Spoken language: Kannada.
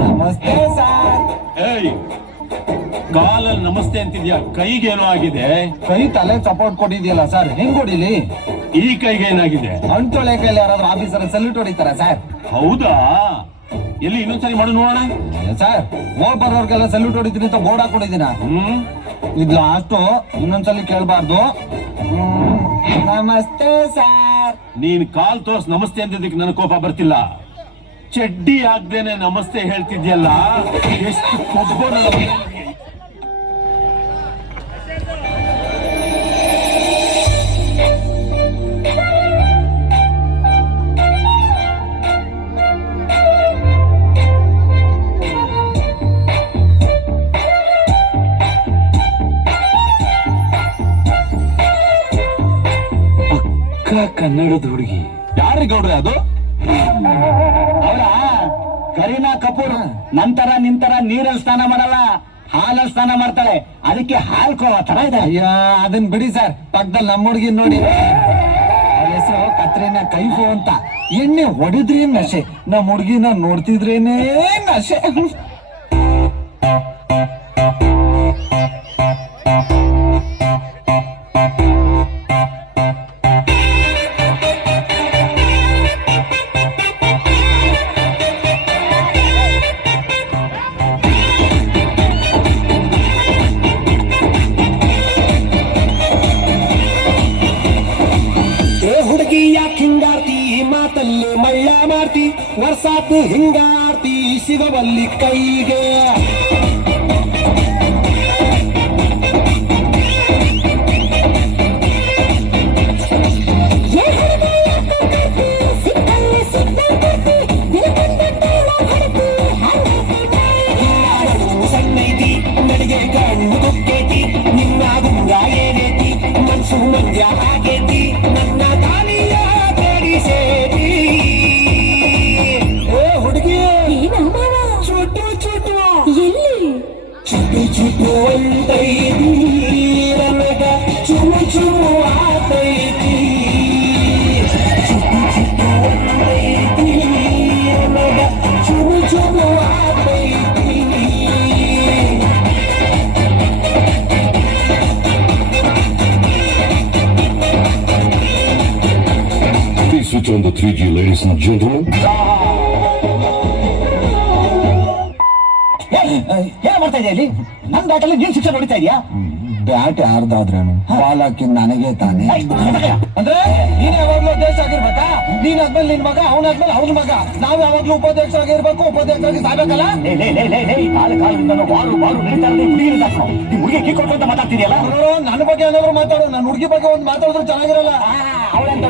ನಮಸ್ತೆ ಸರ್. ಏಯ್, ಕಾಲಲ್ಲಿ ನಮಸ್ತೆ ಅಂತಿದ್ಯಾ, ಕೈಗೇನೋ ಆಗಿದೆ? ಕೈ ತಲೆ ಸಪೋರ್ಟ್ ಕೊಟ್ಟಿದ್ಯಲ್ಲ ಸರ್, ಹೆಂಗ್ ಹೊಡಿಲಿ? ಈ ಕೈಗೆ ಏನಾಗಿದೆ? ಅಂಟೊಳೆ ಕೈಲಿ ಯಾರಾದ್ರೂ ಆಫೀಸರ್ ಸಲ್ಯೂಟ್ ಹೊಡಿತಾರ ಸರ್? ಹೌದಾ? ಎಲ್ಲಿ ಇನ್ನೊಂದ್ಸರಿ ಮಾಡು ನೋಡೋಣ. ಸರ್, ಹೋಗ್ ಬರೋರ್ಗೆಲ್ಲ ಸಲ್ಯೂಟ್ ಹೊಡಿತೀನಿ ಅಂತ ಬೋರ್ಡ್ ಹಾಕೊಂಡಿದ್ದೀನ. ಇದು ಲಾಸ್ಟ್, ಇನ್ನೊಂದ್ಸಲಿ ಕೇಳ್ಬಾರ್ದು. ನಮಸ್ತೆ ಸರ್. ನೀನ್ ಕಾಲ್ ತೋರ್ಸ್ ನಮಸ್ತೆ ಅಂತಿದ್ದಕ್ಕೆ ನನಗೆ ಕೋಪ ಬರ್ತಿಲ್ಲ. ಚಡ್ಡಿ ಆಗ್ದೇನೆ ನಮಸ್ತೆ ಹೇಳ್ತಿದ್ಯಲ್ಲ, ಎಷ್ಟು ಕೊಬ್ಬು ನನಗೆ. ಕನ್ನಡದ ಹುಡುಗಿ ಯಾರಿಗೌಡ್ರೆ ಅದು? ಅವಳ ಕರೀನಾ ಕಪೂರ್. ನಂತರ ನಿಂತರ ನೀರಲ್ಲಿ ಸ್ನಾನ ಮಾಡಲ್ಲ, ಹಾಲಲ್ಲಿ ಸ್ನಾನ ಮಾಡ್ತಾಳೆ. ಅದಕ್ಕೆ ಹಾಲ್ ತರ ಇದೆ. ಅಯ್ಯ, ಅದನ್ ಬಿಡಿ ಸರ್. ಪಕ್ಕದಲ್ಲಿ ನಮ್ಮ ಹುಡುಗಿ ನೋಡಿ, ಅವಳ ಹೆಸರು ಕತ್ರೀನಾ ಕೈಫು ಅಂತ. ಎಣ್ಣೆ ಹೊಡಿದ್ರಿ ನಶೆ, ನಮ್ಮ ಹುಡುಗಿನ ನೋಡ್ತಿದ್ರೇನೇ ನಶೆ. ಹುಡುಗಿ ಯಾಕೆ ಹಿಂಗಾರ್ತಿ, ಮಾತಲ್ಲಿ ಮಳ್ಳ ಮಾಡ್ತಿ, ವರ್ಷಾತ್ ಹಿಂಗಾರ್ತಿ ಸಿಗವಲ್ಲಿ ಕೈಗೆ. ಸಣ್ಣೈತಿ ನಡಿಗೆ ಕಣ್ಣು ಕೊಕ್ಕೇತಿ, ನಿನ್ನ ಗುಂಗ ಏನೇತಿ, ಮನ್ಸು ಮಂದ್ಯ ಆಗೇತಿ, ನನ್ನ ತಾಲಿಯ ಬೇಡಿಸೇತಿ. ಓ ಹುಡುಗಿ, ಚುಟ್ಟು ಚುಟ್ಟು ಚುಟ್ಟು ಚುಟ್ಟು ಅಂತೈತಿ, ನನಗ ಚುಮು ಚುಮು ಆತೈತಿ. ಚುಟ್ಟು ಚುಟ್ಟು ಅಂತೈತಿ, ನನಗ ಚುಮು ಚುಮು ಆತೈತಿ. Please switch on the 3G, ladies and gentlemen. ಏನ್ ಮಾಡ್ತಾ ಇದೆಯಾ ಇಲ್ಲಿ? ನನ್ ಬ್ಯಾಟಲ್ಲಿ ನೀನ್ ಶಿಕ್ಷೆ ಹೊಡಿತಾ ಇದೆಯಾ? ಬ್ಯಾಟ್ ಯಾರ್ದಾದ್ರೇನು, ಬಾಲ್ ಹಾಕಿದ್ ನನಗೆ ತಾನೆ. ಅಂದ್ರೆ ನೀನ್ ಯಾವಾಗ್ಲೂ ಅಧ್ಯಕ್ಷ ಆಗಿರ್ಬೇಕಾ? ನೀನ್ ಆದ್ಮೇಲೆ ನಿನ್ ಮಗ, ಅವನಾದ್ಮೇಲೆ ಅವನ ಮಗ. ನಾವ್ ಯಾವಾಗ್ಲೂ ಉಪಾಧ್ಯಕ್ಷ ಆಗಿರ್ಬೇಕು, ಉಪಾಧ್ಯಕ್ಷರಾಗಿ ಸಾಯ್ಬೇಕಲ್ಲ. ಕಾಲದಿಂದ ವಾರು ನಡೀತಾ ಇರೋದು ಹುಡುಗಿ ಹುಡುಗಿ ಕಿಕ್ಕೊಟ್ಟು ಅಂತ ಮಾತಾಡ್ತಿದ್ಯಲ್ಲ. ನನ್ನ ಬಗ್ಗೆ ಏನಾದ್ರು ಮಾತಾಡೋ, ನನ್ನ ಹುಡುಗಿ ಬಗ್ಗೆ ಒಂದು ಮಾತಾಡಿದ್ರು ಚೆನ್ನಾಗಿರಲ್ಲ. ಅವಳಂತ